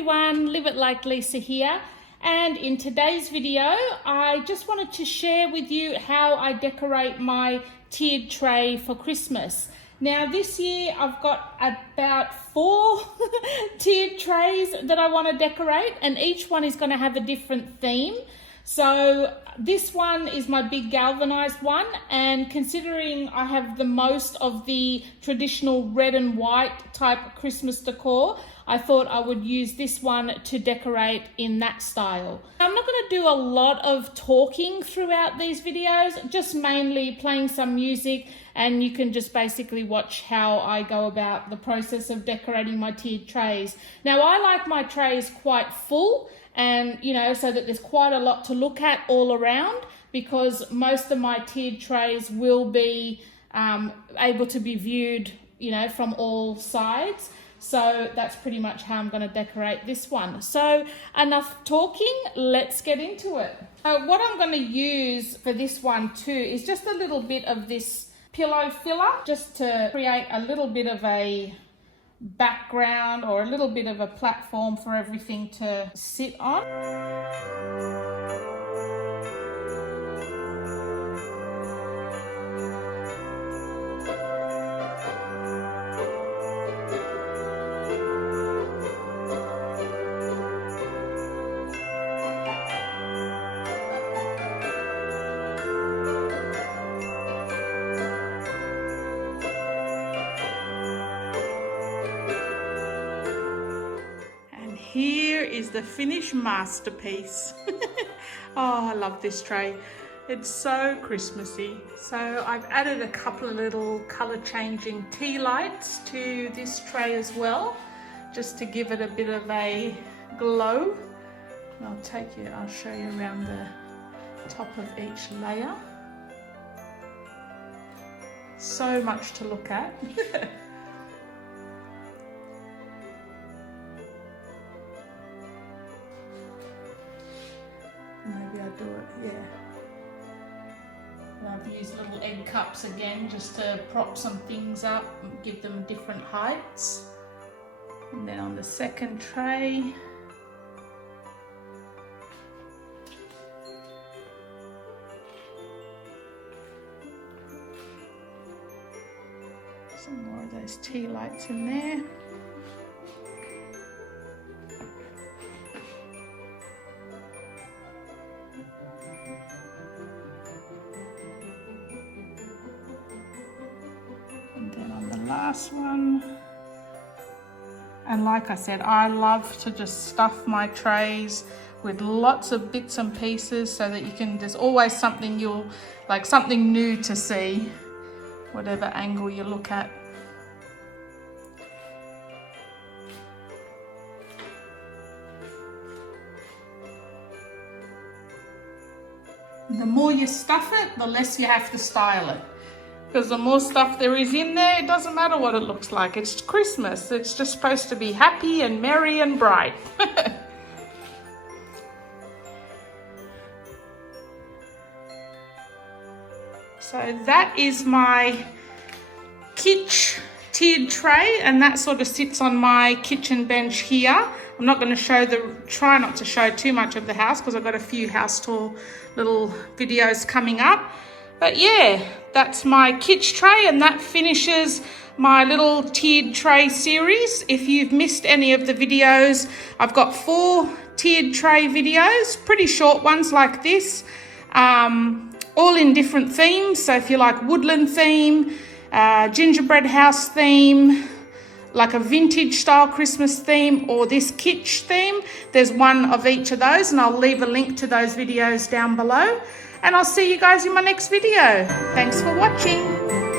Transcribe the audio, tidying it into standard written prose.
everyone, Live It Like Lisa here, and in today's video I just wanted to share with you how I decorate my tiered tray for Christmas. Now this year I've got about 4 tiered trays that I want to decorate, and each one is going to have a different theme. So this one is my big galvanized one, and considering I have the most of the traditional red and white type Christmas decor, I thought I would use this one to decorate in that style. I'm not going to do a lot of talking throughout these videos, just mainly playing some music, and you can just basically watch how I go about the process of decorating my tiered trays. Now I like my trays quite full, and so that there's quite a lot to look at all around, because most of my tiered trays will be able to be viewed from all sides. So that's pretty much how I'm going to decorate this one. So enough talking, let's get into it. What I'm going to use for this one too is just a little bit of this pillow filler, just to create a little bit of a background or a little bit of a platform for everything to sit on. Here is the finished masterpiece. Oh, I love this tray. It's so Christmassy. So I've added a couple of little color changing tea lights to this tray as well, just to give it a bit of a glow. And I'll show you around the top of each layer. So much to look at. Maybe I'll do it, yeah. And I've used little egg cups again just to prop some things up and give them different heights. And then on the second tray, some more of those tea lights in there. Last one. And like I said, I love to just stuff my trays with lots of bits and pieces, so that there's always something something new to see, whatever angle you look at. The more you stuff it, the less you have to style it. Because the more stuff there is in there, it doesn't matter what it looks like. It's Christmas. It's just supposed to be happy and merry and bright. So that is my Kitsch tiered tray, and that sort of sits on my kitchen bench here. I'm not going to try not to show too much of the house, because I've got a few house tour little videos coming up. But yeah, that's my Kitsch tray, and that finishes my little tiered tray series. If you've missed any of the videos, I've got 4 tiered tray videos, pretty short ones like this, all in different themes. So if you like woodland theme, gingerbread house theme, like a vintage style Christmas theme, or this Kitsch theme, there's one of each of those, and I'll leave a link to those videos down below. And I'll see you guys in my next video. Thanks for watching.